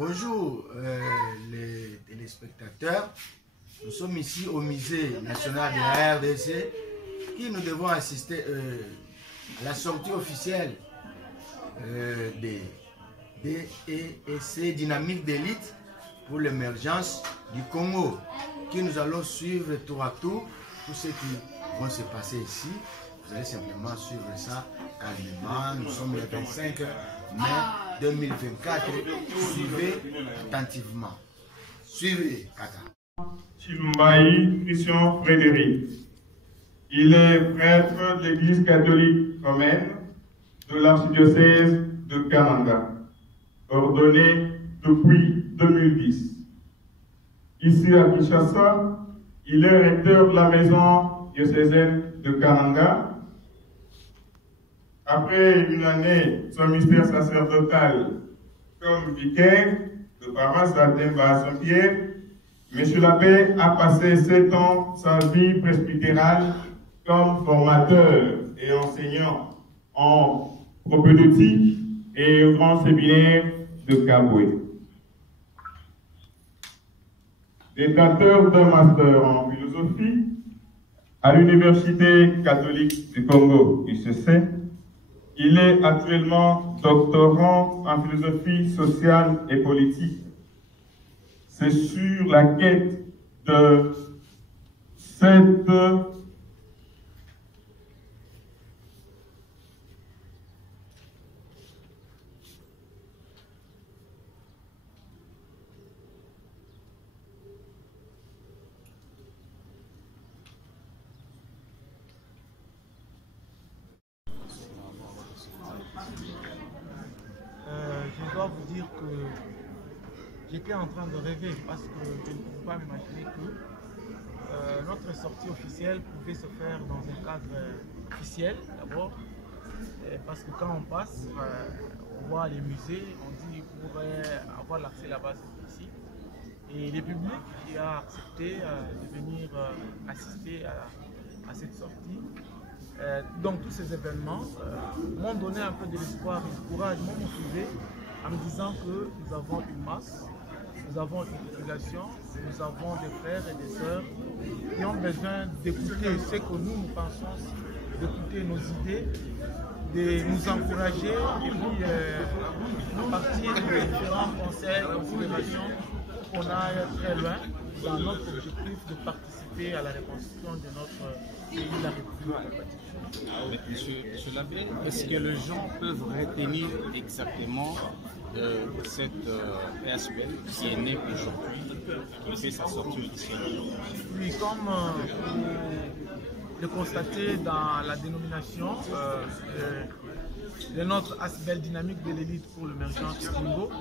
Bonjour les téléspectateurs, nous sommes ici au musée national de la RDC qui nous devons assister à la sortie officielle des DEC Dynamique d'élite pour l'émergence du Congo, qui nous allons suivre tour à tour tout ce qui va se passer ici. Vous allez simplement suivre ça calmement. Nous sommes le 25 mai 2024. Suivez attentivement. Suivez, Kata. Chilumbaï Christian Frédéric. Il est prêtre de l'Église catholique romaine de l'archidiocèse de Kananga, ordonné depuis 2010. Ici à Kinshasa, il est recteur de la maison diocésaine de Kananga. Après une année son mystère sacerdotal comme vicaire de paroisse à Demba Saint-Pierre, M. l'abbé a passé 7 ans sa vie presbytérale comme formateur et enseignant en propédeutique et au grand séminaire de Kaboué. Détenteur d'un master en philosophie à l'Université catholique du Congo, UCC, il est actuellement doctorant en philosophie sociale et politique. C'est sur la quête de cette je dois vous dire que j'étais en train de rêver parce que je ne pouvais pas m'imaginer que notre sortie officielle pouvait se faire dans un cadre officiel d'abord. Parce que quand on passe, on voit les musées, on dit qu'on pourrait avoir l'accès là-bas ici. Et le public qui a accepté de venir assister à cette sortie. Donc tous ces événements m'ont donné un peu de l'espoir et du courage, m'ont motivé en me disant que nous avons une masse, nous avons une population, nous avons des frères et des sœurs qui ont besoin d'écouter ce que nous pensons, d'écouter nos idées, de nous encourager et puis à partir des différents conseils, considérations, pour qu'on aille très loin dans notre objectif de participer à la reconstruction de notre pays, la République. Monsieur l'abbé, est-ce que les gens peuvent retenir exactement cette PSBL qui est née aujourd'hui, qui fait sa sortie officielle? Oui, comme vous le constatez dans la dénomination de notre ASBEL dynamique de l'élite pour l'émergence du Congo,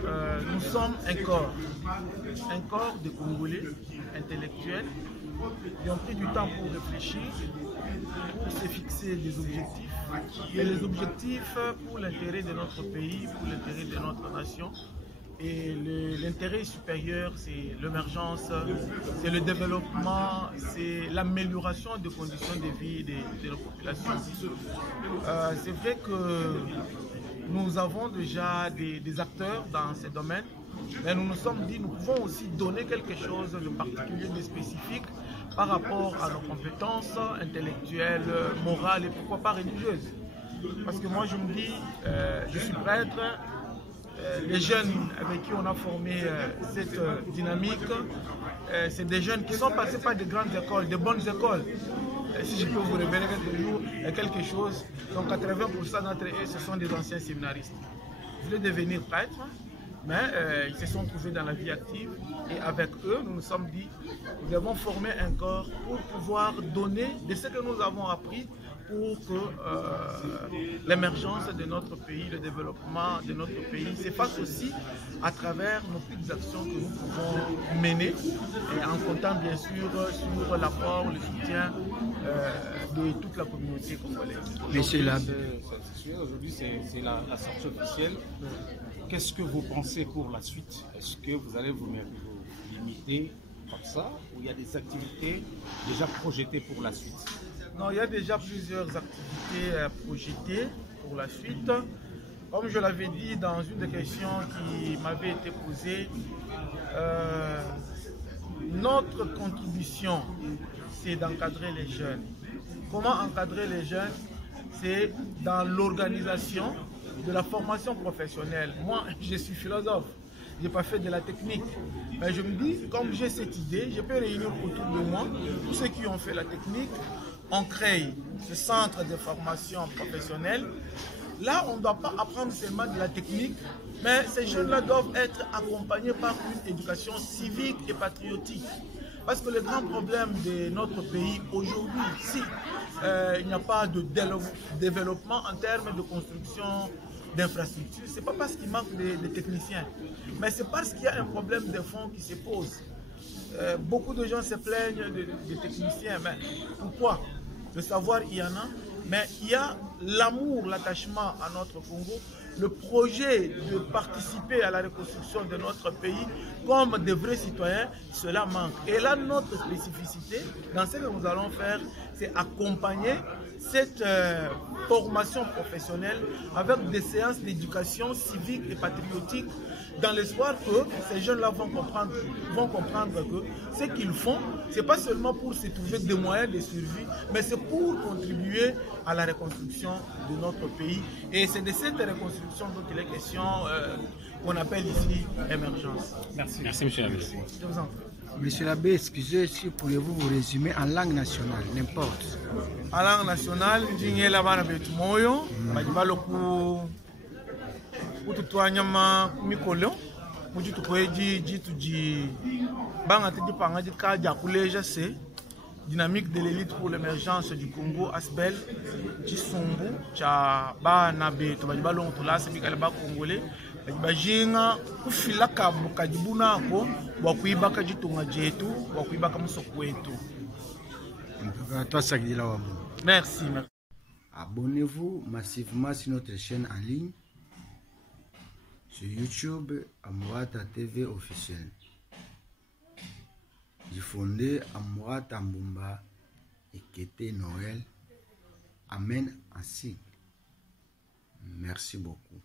nous sommes un corps de Congolais intellectuels qui ont pris du temps pour réfléchir, pour se fixer des objectifs, et les objectifs pour l'intérêt de notre pays, pour l'intérêt de notre nation. Et l'intérêt supérieur, c'est l'émergence, c'est le développement, c'est l'amélioration des conditions de vie de nos populations. C'est vrai que nous avons déjà des acteurs dans ces domaines, mais nous nous sommes dit que nous pouvons aussi donner quelque chose de particulier, de spécifique par rapport à nos compétences intellectuelles, morales et pourquoi pas religieuses. Parce que moi je me dis, je suis prêtre, les jeunes avec qui on a formé cette dynamique, c'est des jeunes qui sont passés par de grandes écoles, de bonnes écoles. Si je peux vous révéler quelques jours, il y a quelque chose, donc 80% d'entre eux, ce sont des anciens séminaristes. Ils voulaient devenir prêtres, mais ils se sont trouvés dans la vie active et avec eux, nous nous sommes dit, nous devons former un corps pour pouvoir donner de ce que nous avons appris pour que l'émergence de notre pays, le développement de notre pays se fasse aussi à travers nos petites actions que nous pouvons mener et en comptant bien sûr sur l'apport, le soutien de toute la communauté congolaise. Monsieur l'abbé, aujourd'hui c'est la sortie officielle. Qu'est-ce que vous pensez pour la suite? Est-ce que vous allez vous limiter comme ça ou il y a des activités déjà projetées pour la suite? Non, il y a déjà plusieurs activités projetées pour la suite. Comme je l'avais dit dans une des questions qui m'avait été posée, notre contribution, c'est d'encadrer les jeunes. Comment encadrer les jeunes? C'est dans l'organisation de la formation professionnelle. Moi, je suis philosophe, je n'ai pas fait de la technique. Mais je me dis, comme j'ai cette idée, je peux réunir autour de moi tous ceux qui ont fait la technique. On crée ce centre de formation professionnelle. Là, on ne doit pas apprendre seulement de la technique, mais ces jeunes-là doivent être accompagnés par une éducation civique et patriotique. Parce que le grand problème de notre pays aujourd'hui, si il n'y a pas de développement en termes de construction d'infrastructures, ce n'est pas parce qu'il manque de techniciens, mais c'est parce qu'il y a un problème de fonds qui se pose. Beaucoup de gens se plaignent des techniciens, mais pourquoi? Le savoir, il y en a, mais il y a l'amour, l'attachement à notre Congo, le projet de participer à la reconstruction de notre pays comme de vrais citoyens, cela manque. Et là, notre spécificité, dans ce que nous allons faire, c'est accompagner cette formation professionnelle avec des séances d'éducation civique et patriotique, dans l'espoir que ces jeunes-là vont comprendre que ce qu'ils font, ce n'est pas seulement pour se trouver des moyens de survie, mais c'est pour contribuer à la reconstruction de notre pays. Et c'est de cette reconstruction dont il est question qu'on appelle ici émergence. Merci. Merci, monsieur l'abbé. Je vous en prie. Monsieur l'abbé, excusez, si pourriez-vous vous résumer en langue nationale, n'importe. En langue nationale, je la bana betu moyo, bajibaloku ututwanyama mikolo, mujitu kweji jitu ji banga tedi panga ji kaja kuleja se dynamique de l'élite pour l'émergence du Congo Asbel Chisumbu cha bana betu bajibalongo tulase bikale ba congolais bajinga kufila kabu kajibuna ko wakuibaka jitunga jetu wakuibaka musoko wetu. Merci. Abonnez-vous massivement sur notre chaîne en ligne sur YouTube Amourata TV officiel. Diffondé Amourata Mbumba et Kété Noël. Amen ainsi. Merci beaucoup.